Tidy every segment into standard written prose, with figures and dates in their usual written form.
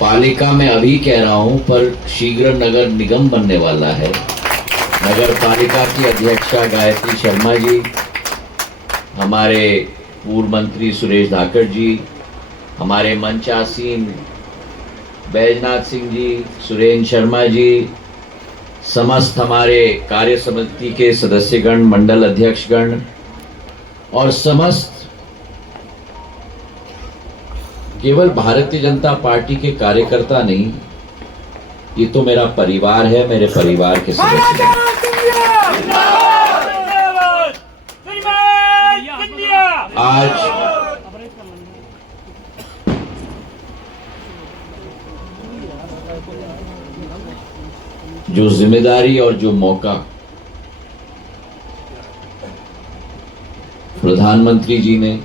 पालिका में अभी कह रहा हूं, पर शीघ्र नगर निगम बनने वाला है। नगर पालिका की अध्यक्षा गायत्री शर्मा जी, हमारे पूर्व मंत्री सुरेश धाकड़ जी, हमारे मंचासीन बैजनाथ सिंह जी, सुरेंद्र शर्मा जी, समस्त हमारे कार्य समिति के सदस्यगण, मंडल अध्यक्षगण और समस्त केवल भारतीय जनता पार्टी के कार्यकर्ता नहीं, ये तो मेरा परिवार है, मेरे परिवार के सदस्य हैं। आज जो जिम्मेदारी और जो मौका प्रधानमंत्री जी ने,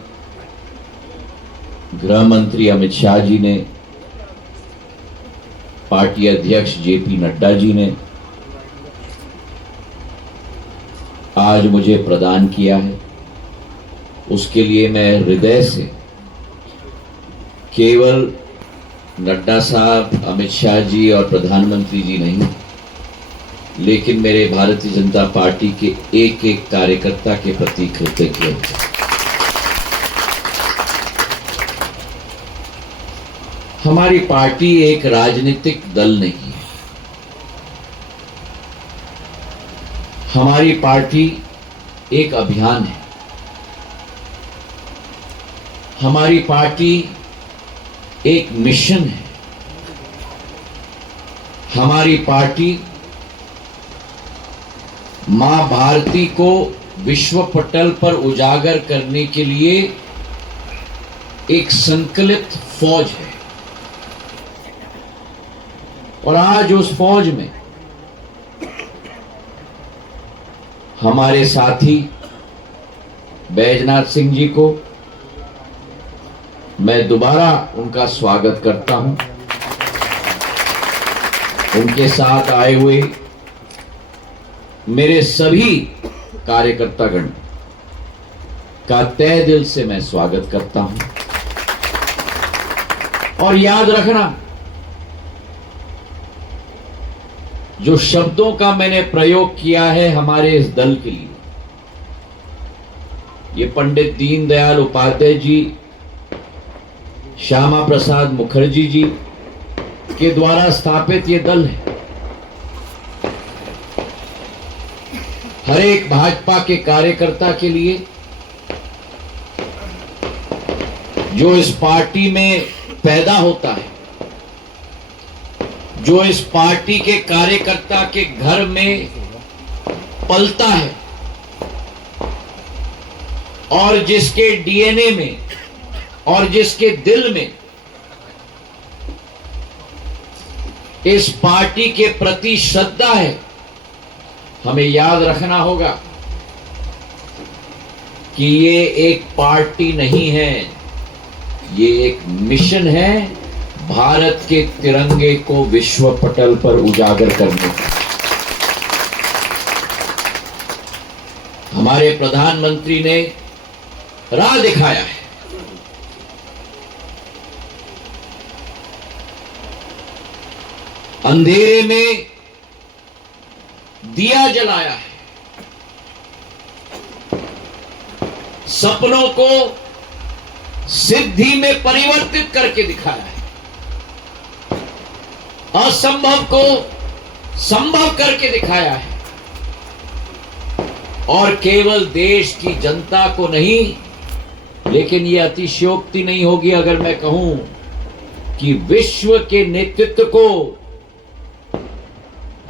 गृह मंत्री अमित शाह जी ने, पार्टी अध्यक्ष जेपी नड्डा जी ने आज मुझे प्रदान किया है, उसके लिए मैं हृदय से केवल नड्डा साहब, अमित शाह जी और प्रधानमंत्री जी नहीं, लेकिन मेरे भारतीय जनता पार्टी के एक एक कार्यकर्ता के प्रति कृतज्ञ हूं। हमारी पार्टी एक राजनीतिक दल नहीं है। हमारी पार्टी एक अभियान है। हमारी पार्टी एक मिशन है। हमारी पार्टी मां भारती को विश्व पटल पर उजागर करने के लिए एक संकल्पित फौज है। और आज उस फौज में हमारे साथी बैजनाथ सिंह जी को मैं दोबारा उनका स्वागत करता हूं। उनके साथ आए हुए मेरे सभी कार्यकर्तागण का तहे दिल से मैं स्वागत करता हूं। और याद रखना, जो शब्दों का मैंने प्रयोग किया है हमारे इस दल के लिए, ये पंडित दीनदयाल उपाध्याय जी, श्यामा प्रसाद मुखर्जी जी के द्वारा स्थापित ये दल है। हर एक भाजपा के कार्यकर्ता के लिए, जो इस पार्टी में पैदा होता है, जो इस पार्टी के कार्यकर्ता के घर में पलता है और जिसके डीएनए में और जिसके दिल में इस पार्टी के प्रति श्रद्धा है, हमें याद रखना होगा कि ये एक पार्टी नहीं है, ये एक मिशन है भारत के तिरंगे को विश्व पटल पर उजागर करने का। हमारे प्रधानमंत्री ने राह दिखाया है। अंधेरे में दिया जलाया है। सपनों को सिद्धि में परिवर्तित करके दिखाया है। असंभव को संभव करके दिखाया है। और केवल देश की जनता को नहीं, लेकिन यह अतिशयोक्ति नहीं होगी अगर मैं कहूं कि विश्व के नेतृत्व को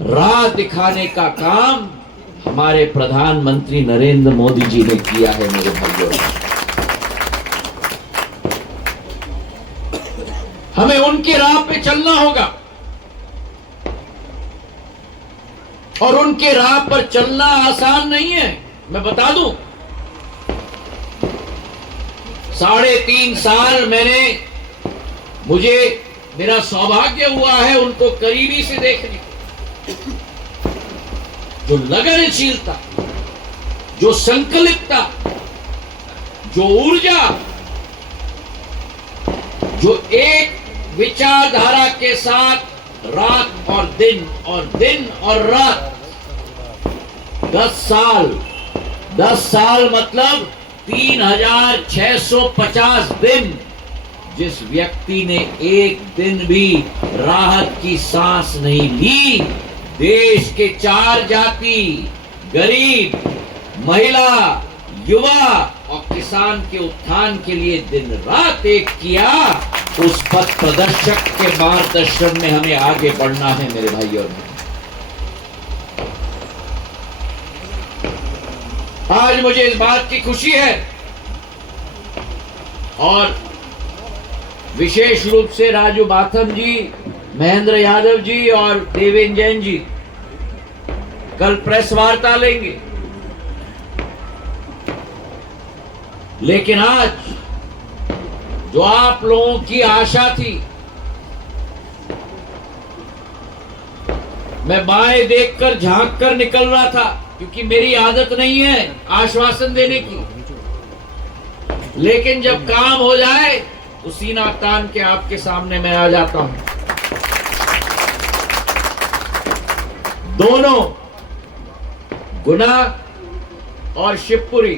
राह दिखाने का काम हमारे प्रधानमंत्री नरेंद्र मोदी जी ने किया है। मेरे भाइयों, हमें उनके राह पे चलना होगा और उनके राह पर चलना आसान नहीं है। मैं बता दूं, 3.5 साल मुझे मेरा सौभाग्य हुआ है उनको करीबी से देखने। जो लगनशीलता, जो संकल्पता, जो ऊर्जा, जो एक विचारधारा के साथ रात और दिन और रात 10 साल मतलब 3650 दिन जिस व्यक्ति ने एक दिन भी राहत की सांस नहीं ली, देश के 4 जाति, गरीब, महिला, युवा और किसान के उत्थान के लिए दिन रात एक किया, उस पथ प्रदर्शक के मार्गदर्शन में हमें आगे बढ़ना है मेरे भाइयों और बहनों। आज मुझे इस बात की खुशी है और विशेष रूप से राजू बाथम जी, महेंद्र यादव जी और देवेंद्र जैन जी कल प्रेस वार्ता लेंगे, लेकिन आज जो आप लोगों की आशा थी, मैं बाएं देखकर झांक कर निकल रहा था क्योंकि मेरी आदत नहीं है आश्वासन देने की, लेकिन जब काम हो जाए तो सीना तान के आपके सामने मैं आ जाता हूं। दोनों गुना और शिवपुरी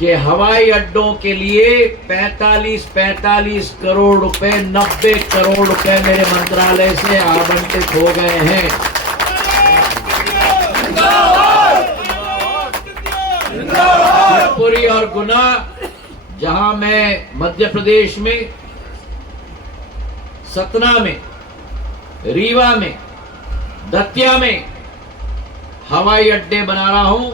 के हवाई अड्डों के लिए 45 करोड़ रुपए, 90 करोड़ रुपए मेरे मंत्रालय से आवंटित हो गए हैं। शिवपुरी और गुना, जहां मैं मध्य प्रदेश में सतना में, रीवा में, दतिया में हवाई अड्डे बना रहा हूं,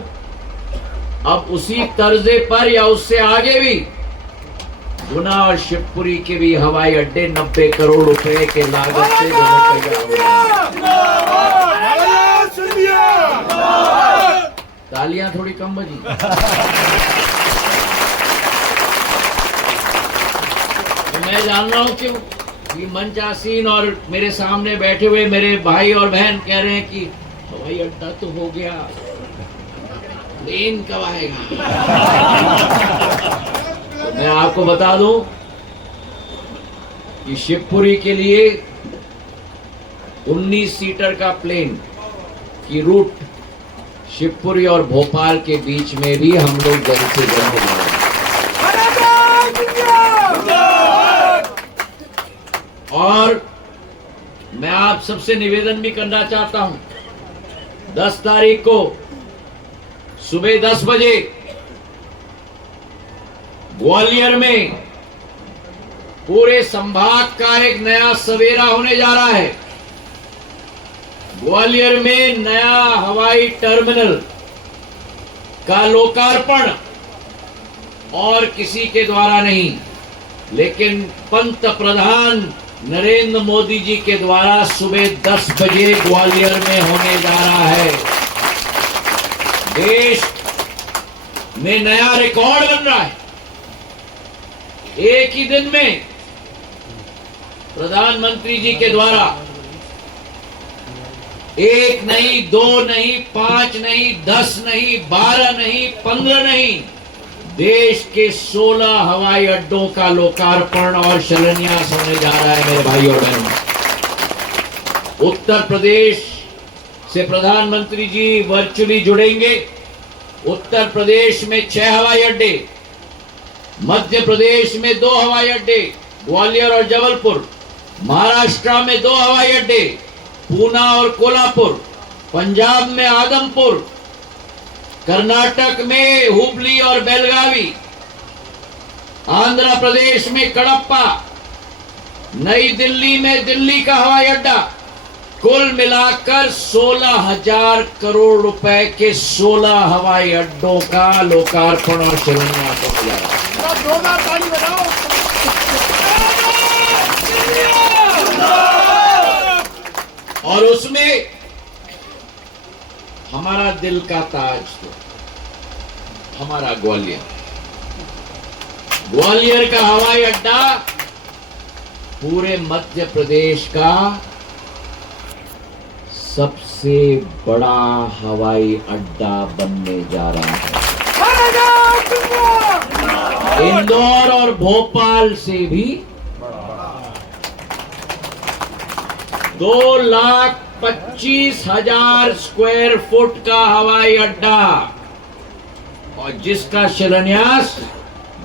अब उसी तर्जे पर या उससे आगे भी गुना और शिवपुरी के भी हवाई अड्डे 90 करोड़ रुपए के लागत से तालियां थोड़ी कम बजी। तो मैं जान रहा हूं कि मंच आसीन और मेरे सामने बैठे हुए मेरे भाई और बहन कह रहे हैं कि हवाई अड्डा तो हो गया, प्लेन कब आएगा। तो मैं आपको बता दूं कि शिवपुरी के लिए 19 सीटर का प्लेन की रूट शिवपुरी और भोपाल के बीच में भी हम लोग जल्द से जल्द बना रहे हैं। और मैं आप सबसे निवेदन भी करना चाहता हूं, 10 तारीख को सुबह 10 बजे ग्वालियर में पूरे संभाग का एक नया सवेरा होने जा रहा है। ग्वालियर में नया हवाई टर्मिनल का लोकार्पण और किसी के द्वारा नहीं, लेकिन पंत प्रधान नरेंद्र मोदी जी के द्वारा सुबह 10 बजे ग्वालियर में होने जा रहा है। देश में नया रिकॉर्ड बन रहा है। एक ही दिन में प्रधानमंत्री जी के द्वारा 1 नहीं, 2 नहीं, 5 नहीं, 10 नहीं, 12 नहीं, 15 नहीं, देश के 16 हवाई अड्डों का लोकार्पण और शिलान्यास होने जा रहा है मेरे भाई और बहनों। उत्तर प्रदेश से प्रधानमंत्री जी वर्चुअली जुड़ेंगे। उत्तर प्रदेश में 6 हवाई अड्डे, मध्य प्रदेश में 2 हवाई अड्डे, ग्वालियर और जबलपुर, महाराष्ट्र में 2 हवाई अड्डे, पूना और कोल्हापुर, पंजाब में आदमपुर, कर्नाटक में हुबली और बेलगावी, आंध्र प्रदेश में कडप्पा, नई दिल्ली में दिल्ली का हवाई अड्डा, कुल मिलाकर 16,000 करोड़ रुपए के 16 हवाई अड्डों का लोकार्पण और शिलान्यास हो गया। और उसमें हमारा दिल का ताज तो हमारा ग्वालियर, ग्वालियर का हवाई अड्डा पूरे मध्य प्रदेश का सबसे बड़ा हवाई अड्डा बनने जा रहा है। इंदौर और भोपाल से भी 2,25,000 स्क्वायर फुट का हवाई अड्डा, और जिसका शिलान्यास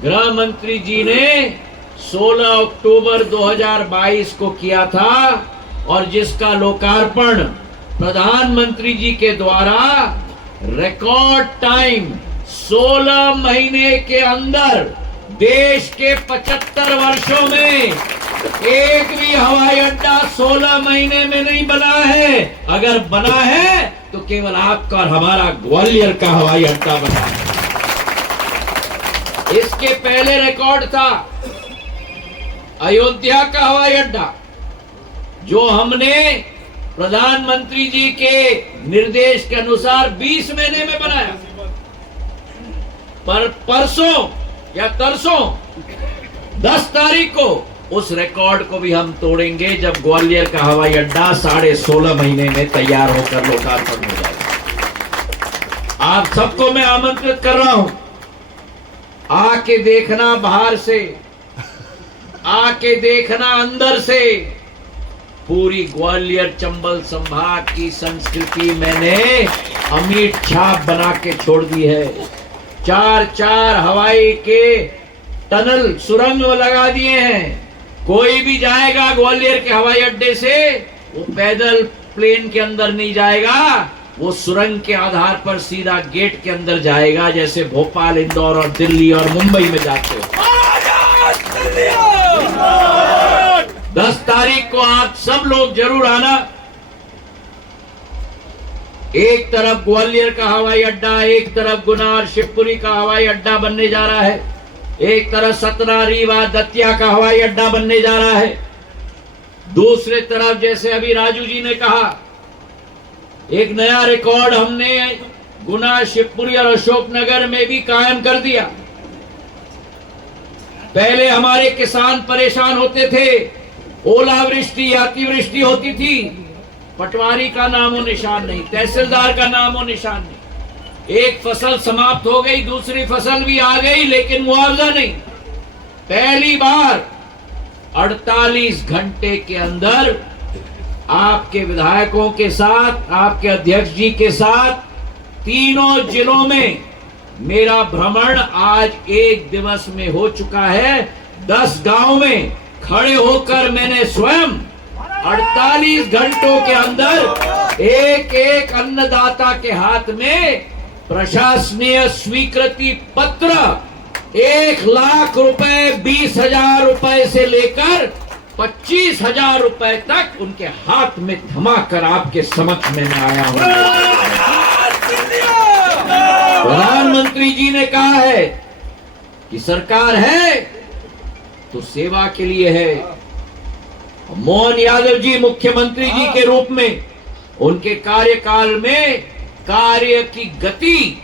गृह मंत्री जी ने 16 अक्टूबर 2022 को किया था, और जिसका लोकार्पण प्रधानमंत्री जी के द्वारा रिकॉर्ड टाइम 16 महीने के अंदर देश के 75 वर्षों में एक भी हवाई अड्डा 16 महीने में नहीं बना है। अगर बना है तो केवल आपका और हमारा ग्वालियर का हवाई अड्डा बना है। इसके पहले रिकॉर्ड था अयोध्या का हवाई अड्डा, जो हमने प्रधानमंत्री जी के निर्देश के अनुसार 20 महीने में बनाया। पर परसों या तरसों 10 तारीख को उस रिकॉर्ड को भी हम तोड़ेंगे, जब ग्वालियर का हवाई अड्डा 16.5 महीने में तैयार होकर लोकार्पण हो जाएगा। आप सबको मैं आमंत्रित कर रहा हूं, आके देखना बाहर से, आके देखना अंदर से। पूरी ग्वालियर चंबल संभाग की संस्कृति मैंने अमिट छाप बना के छोड़ दी है। 4 हवाई के टनल सुरंग लगा दिए हैं। कोई भी जाएगा ग्वालियर के हवाई अड्डे से, वो पैदल प्लेन के अंदर नहीं जाएगा, वो सुरंग के आधार पर सीधा गेट के अंदर जाएगा, जैसे भोपाल, इंदौर और दिल्ली और मुंबई में जाते हो। 10 तारीख को आप सब लोग जरूर आना। एक तरफ ग्वालियर का हवाई अड्डा, एक तरफ गुना और शिवपुरी का हवाई अड्डा बनने जा रहा है, एक तरफ सतना, रीवा, दतिया का हवाई अड्डा बनने जा रहा है। दूसरे तरफ, जैसे अभी राजू जी ने कहा, एक नया रिकॉर्ड हमने गुना, शिवपुरी और अशोकनगर में भी कायम कर दिया। पहले हमारे किसान परेशान होते थे, ओलावृष्टि, अतिवृष्टि होती थी, पटवारी का नामो निशान नहीं, तहसीलदार का नामो निशान नहीं। एक फसल समाप्त हो गई, दूसरी फसल भी आ गई, लेकिन मुआवजा नहीं। पहली बार 48 घंटे के अंदर आपके विधायकों के साथ, आपके अध्यक्ष जी के साथ, तीनों जिलों में मेरा भ्रमण आज एक दिवस में हो चुका है। 10 गांव में खड़े होकर मैंने स्वयं 48 घंटों के अंदर एक एक अन्नदाता के हाथ में प्रशासनीय स्वीकृति पत्र 1 लाख रुपए, 20,000 रुपए से लेकर 25,000 रुपए तक उनके हाथ में थमाकर आपके समक्ष में मैं आया हूं। प्रधानमंत्री जी ने कहा है कि सरकार है तो सेवा के लिए है। मोहन यादव जी मुख्यमंत्री जी के रूप में उनके कार्यकाल में कार्य की गति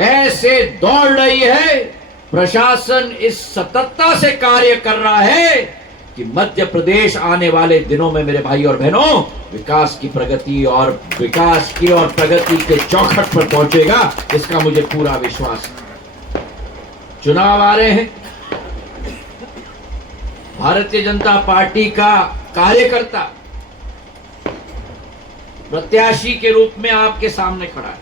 ऐसे दौड़ रही है, प्रशासन इस सतर्कता से कार्य कर रहा है कि मध्य प्रदेश आने वाले दिनों में मेरे भाई और बहनों विकास की प्रगति और विकास की और प्रगति के चौखट पर पहुंचेगा, इसका मुझे पूरा विश्वास है। चुनाव आ रहे हैं, भारतीय जनता पार्टी का कार्यकर्ता प्रत्याशी के रूप में आपके सामने खड़ा है।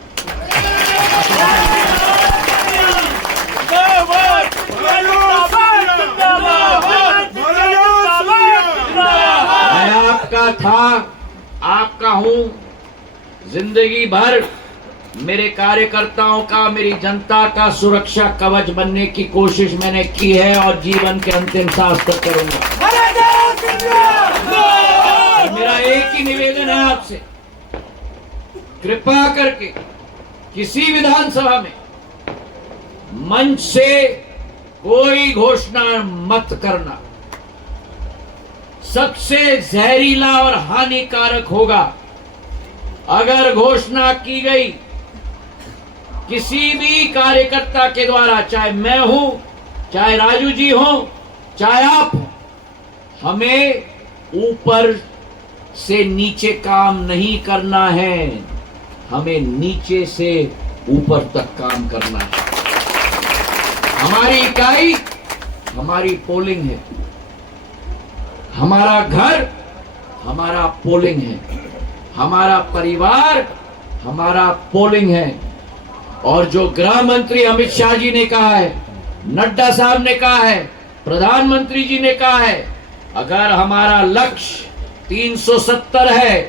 मैं आपका था, आपका हूं। जिंदगी भर मेरे कार्यकर्ताओं का, मेरी जनता का सुरक्षा कवच बनने की कोशिश मैंने की है और जीवन के अंतिम सांस तक करूंगा। मेरा एक ही निवेदन है आपसे, कृपा करके किसी विधानसभा में मंच से कोई घोषणा मत करना। सबसे जहरीला और हानिकारक होगा अगर घोषणा की गई किसी भी कार्यकर्ता के द्वारा, चाहे मैं हूं, चाहे राजू जी हो, चाहे आप हो, हमें ऊपर से नीचे काम नहीं करना है, हमें नीचे से ऊपर तक काम करना है। हमारी इकाई हमारी पोलिंग है, हमारा घर हमारा पोलिंग है, हमारा परिवार हमारा पोलिंग है। और जो गृह मंत्री अमित शाह जी ने कहा है, नड्डा साहब ने कहा है, प्रधानमंत्री जी ने कहा है, अगर हमारा लक्ष्य 370 है,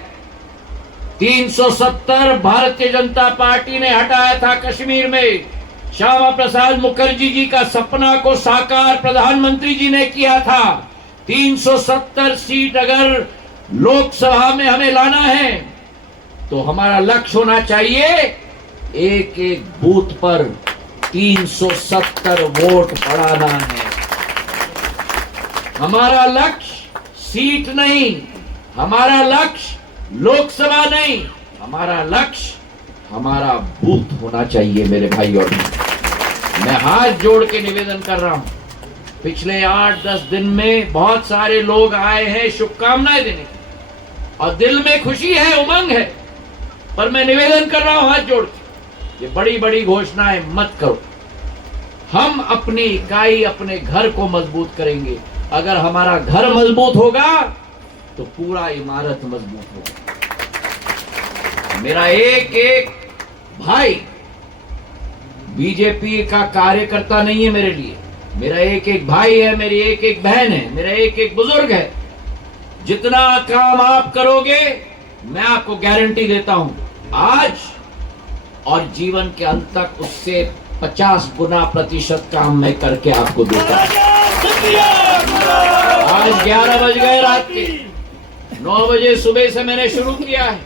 370 भारतीय जनता पार्टी ने हटाया था कश्मीर में, श्यामा प्रसाद मुखर्जी जी का सपना को साकार प्रधानमंत्री जी ने किया था। 370 सीट अगर लोकसभा में हमें लाना है तो हमारा लक्ष्य होना चाहिए एक एक बूथ पर 370 वोट बढ़ाना है। हमारा लक्ष्य सीट नहीं, हमारा लक्ष्य लोकसभा नहीं, हमारा लक्ष्य हमारा बूथ होना चाहिए। मेरे भाई और मैं हाथ जोड़ के निवेदन कर रहा हूं, पिछले 8-10 दिन में बहुत सारे लोग आए हैं शुभकामनाएं देने और दिल में खुशी है, उमंग है, पर मैं निवेदन कर रहा हूं हाथ जोड़ के, ये बड़ी बड़ी घोषणाएं मत करो। हम अपनी इकाई अपने घर को मजबूत करेंगे। अगर हमारा घर मजबूत होगा तो पूरा इमारत मजबूत होगा। मेरा एक एक भाई बीजेपी का कार्यकर्ता नहीं है मेरे लिए, मेरा एक एक भाई है, मेरी एक एक बहन है, मेरा एक एक बुजुर्ग है। जितना काम आप करोगे मैं आपको गारंटी देता हूं आज और जीवन के अंत तक उससे 50 गुना प्रतिशत काम मैं करके आपको दूंगा। आज 11 बज गए रात के, 9 बजे सुबह से मैंने शुरू किया है।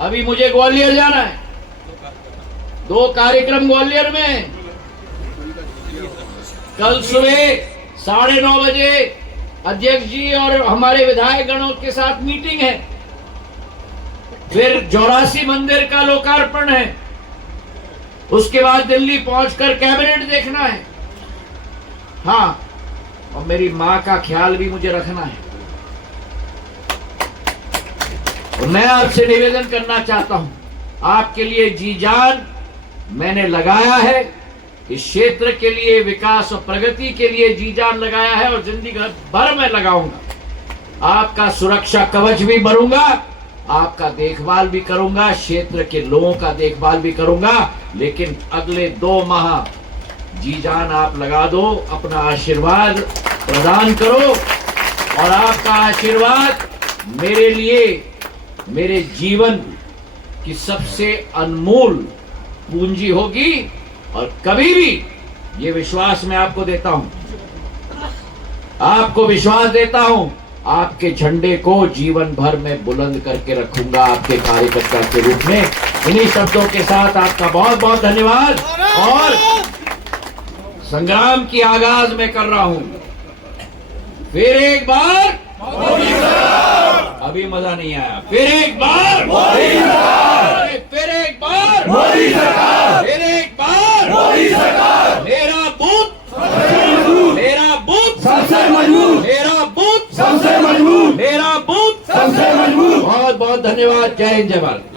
अभी मुझे ग्वालियर जाना है, 2 कार्यक्रम ग्वालियर में। कल सुबह 9:30 बजे अध्यक्ष जी और हमारे विधायक गणों के साथ मीटिंग है, फिर 84 मंदिर का लोकार्पण है, उसके बाद दिल्ली पहुंचकर कैबिनेट देखना है। हाँ, और मेरी मां का ख्याल भी मुझे रखना है। और मैं आपसे निवेदन करना चाहता हूं, आपके लिए जी जान मैंने लगाया है, इस क्षेत्र के लिए विकास और प्रगति के लिए जी जान लगाया है और जिंदगी भर मैं लगाऊंगा। आपका सुरक्षा कवच भी भरूंगा, आपका देखभाल भी करूंगा, क्षेत्र के लोगों का देखभाल भी करूंगा। लेकिन अगले 2 माह जी जान आप लगा दो, अपना आशीर्वाद प्रदान करो और आपका आशीर्वाद मेरे लिए मेरे जीवन की सबसे अनमोल पूंजी होगी। और कभी भी ये विश्वास मैं आपको देता हूं, आपको विश्वास देता हूं, आपके झंडे को जीवन भर में बुलंद करके रखूंगा आपके कार्यकर्ता के रूप में। इन्हीं शब्दों के साथ आपका बहुत बहुत धन्यवाद। और संग्राम की आगाज मैं कर रहा हूं, फिर एक बार अभी मजा नहीं आया, फिर एक बार फिर एक बार फिर एक बार मेरा बूथ मेरा बूथ सबसे मजबूत, मेरा बूथ सबसे मजबूत, मेरा बूथ सबसे मजबूत। बहुत बहुत धन्यवाद। जय हिंद, जय भारत।